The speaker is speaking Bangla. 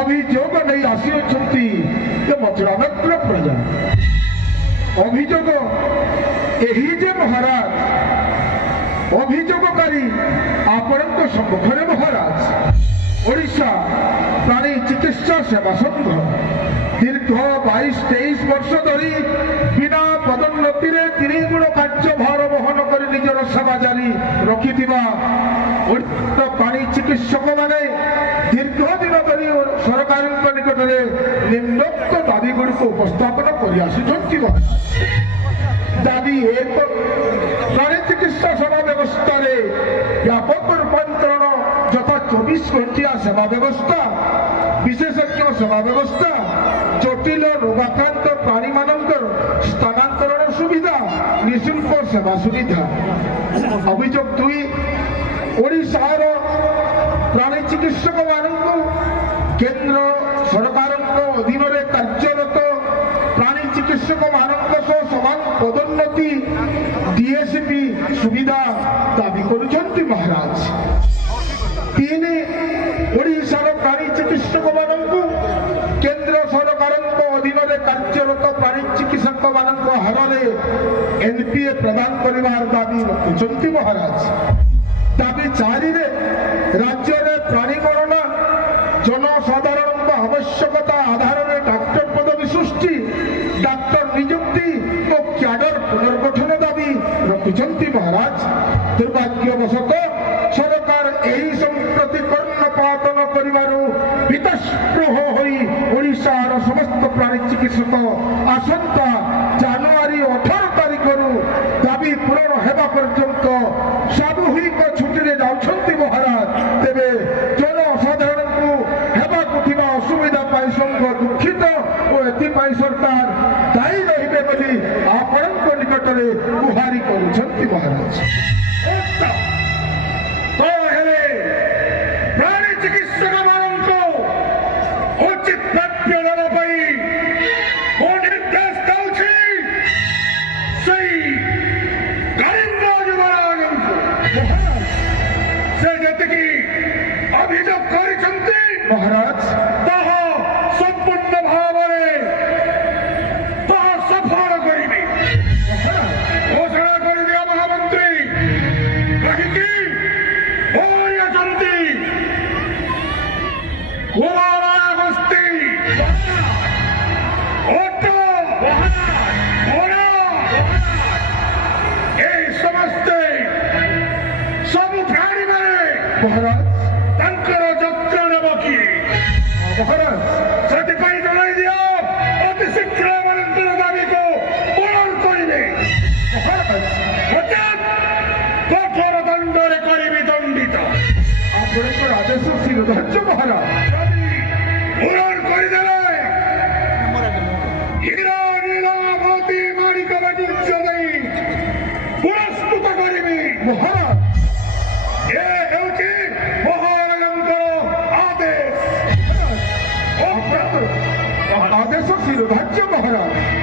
অভিযোগ নেই আসিছন্তি মথুরানগর প্রজা। অভিযোগ এই যে মহারাজ অভিযোগকারী আপনার সম্মুখে মহারাজ ওড়িশা প্রাণী চিকিৎসা সেবা সংঘ দীর্ঘ 22-23 বর্ষ ধরি বিনা পদোন্নতিরে 3 গুণ কার্যভার বহন করে নিজের সেবা জারি রখিথিবা প্রাণী চিকিৎসক মানে দীর্ঘদিন ধরি সরকার নিকটরে নিম্নোক্ত দাবিগুড়ি উপস্থাপন করে আসুଛନ୍ତି দাবি এক প্রাণী চিকিৎসা সেবা ব্যবস্থায় ব্যাপক রূপান্তরণ যথা 24 ঘণ্টিয়া সেবা ব্যবস্থা বিশেষজ্ঞ সেবা ব্যবস্থা জটিল রোগাক্রান্ত প্রাণী মানকর স্থানান্তরণ সুবিধা নিঃশুল্ক সেবা সুবিধা। অভিযোগ 2 ওড়িশার প্রাণী চিকিৎসক মানুষ কেন্দ্র সরকার অধীନରେ କାର୍ଯ୍ୟରତ ପ୍ରାଣୀ ଚିକିତ୍ସକ ମାନଙ୍କ ସହ ସମାନ ପଦୋନ୍ନତି ଡିଏସିପି ସୁବିଧା ଦାବି କରୁଛନ୍ତି ମହାରାଜ। 3 ଓଡ଼ିଶାର ପ୍ରାଣୀ ଚିକିତ୍ସକ ମାନଙ୍କୁ କେନ୍ଦ୍ର ସରକାରଙ୍କ ଅଧୀନରେ କାର୍ଯ୍ୟରତ ପ୍ରାଣୀ ଚିକିତ୍ସକ ମାନଙ୍କ ହାରରେ ଏନପିଏ ପ୍ରଦାନ କରିବାର ଦାବି ରଖୁଛନ୍ତି ମହାରାଜ। ଦାବି 4 ରାଜ୍ୟରେ ପ୍ରାଣୀ ଗଣନା ଜନସାଧାରଣଙ୍କ ଆବଶ୍ୟକତା ଆଧାରରେ ଡାକ୍ତର ପଦବୀ ସୃଷ୍ଟି ଡାକ୍ତର ନିଯୁକ୍ତି ଓ କ୍ୟାଡର ପୁନର୍ଗଠନ ଦାବି ରଖିଛନ୍ତି ମହାରାଜ। ଦୁର୍ଭାଗ୍ୟବଶତଃ ସରକାର ଏହି ସମ୍ପ୍ରତି କର୍ଣ୍ଣପାତନ କରିବାରୁ ବିତସ୍ପୃହ ହୋଇ ଓଡ଼ିଶାର ସମସ୍ତ ପ୍ରାଣୀ ଚିକିତ୍ସକ ଆସନ୍ତା ଜାନୁଆରୀ 18 ତାରିଖରୁ ଦାବି ପୂରଣ ହେବା ପର୍ଯ୍ୟନ୍ତ ସାମୂହିକ ଛୁଟିରେ ଯାଉଛନ୍ତି ମହାରାଜ। ତେବେ ଜନସାଧାରଣଙ୍କୁ ହେବାକୁ ଥିବା ଅସୁବିଧା ପାଇଁ ସଂଘ ଦୁଃଖିତ ଓ ଏଥିପାଇଁ ସରକାର ଦାୟୀ ରହିବେ ବୋଲି ଆପଣଙ୍କ ନିକଟରେ ଗୁହାରି କରୁଛନ୍ତି ମହାରାଜ। ପ୍ରାଣୀ ଚିକିତ୍ସକ ମାନଙ୍କୁ ଉଚିତ ପ୍ରାପ୍ୟ ଦେବା ପାଇଁ ମୁଁ ନିର୍ଦ୍ଦେଶ ଦେଉଛି ସେଇ କଳିଙ୍ଗ ଯୁବରାଜଙ୍କୁ ସେ ଯେତିକି ଅଭିଯୋଗ କରିଛନ୍ତି ମହାରାଜ ତାହା ସମ୍ପୂର୍ଣ୍ଣ ଭାବରେ ତାହା ସଫଳ କରିବି ଘୋଷଣା କରିଦିଅ ମହାମନ୍ତ୍ରୀ। କାହିଁକି ଅଛନ୍ତି ଗୋବସ୍ତି ଅଟୋ এই ସମସ୍ତେ ସବୁ ପ୍ରାଣୀ ମାନେ ମହାରାଜ ତାଙ୍କର ଯତ୍ନ ନେବ କିଏ ମହାରାଜ ସେଥିପାଇଁ ଜଣାଇ ଦିଅ ଅତି ଶୀଘ୍ର ଏମାନଙ୍କର ଦାବିକୁ ପୂରଣ କରିବେ ନଚେତ୍ କଠୋର ଦଣ୍ଡରେ କରିବି ଦଣ୍ଡିତ। ଆପଣଙ୍କର ଆଦେଶ ଶିରୋଧାର୍ଯ୍ୟ ମହାରାଜ। ଯଦି ପୂରଣ କରିଦେଲେ ହୀରା ନୀଳାବତୀ ମାଣିକ ବାଣିଜ୍ୟ ଦେଇ ପୁରସ୍କୃତ କରିବି ମହାରାଜ ଏ ହେଉଛି ମହାରାଜଙ୍କର ଆଦେଶ। ଆପଣଙ୍କର ଆଦେଶ ଶିରୋଧାର୍ଯ୍ୟ ମହାରାଜ।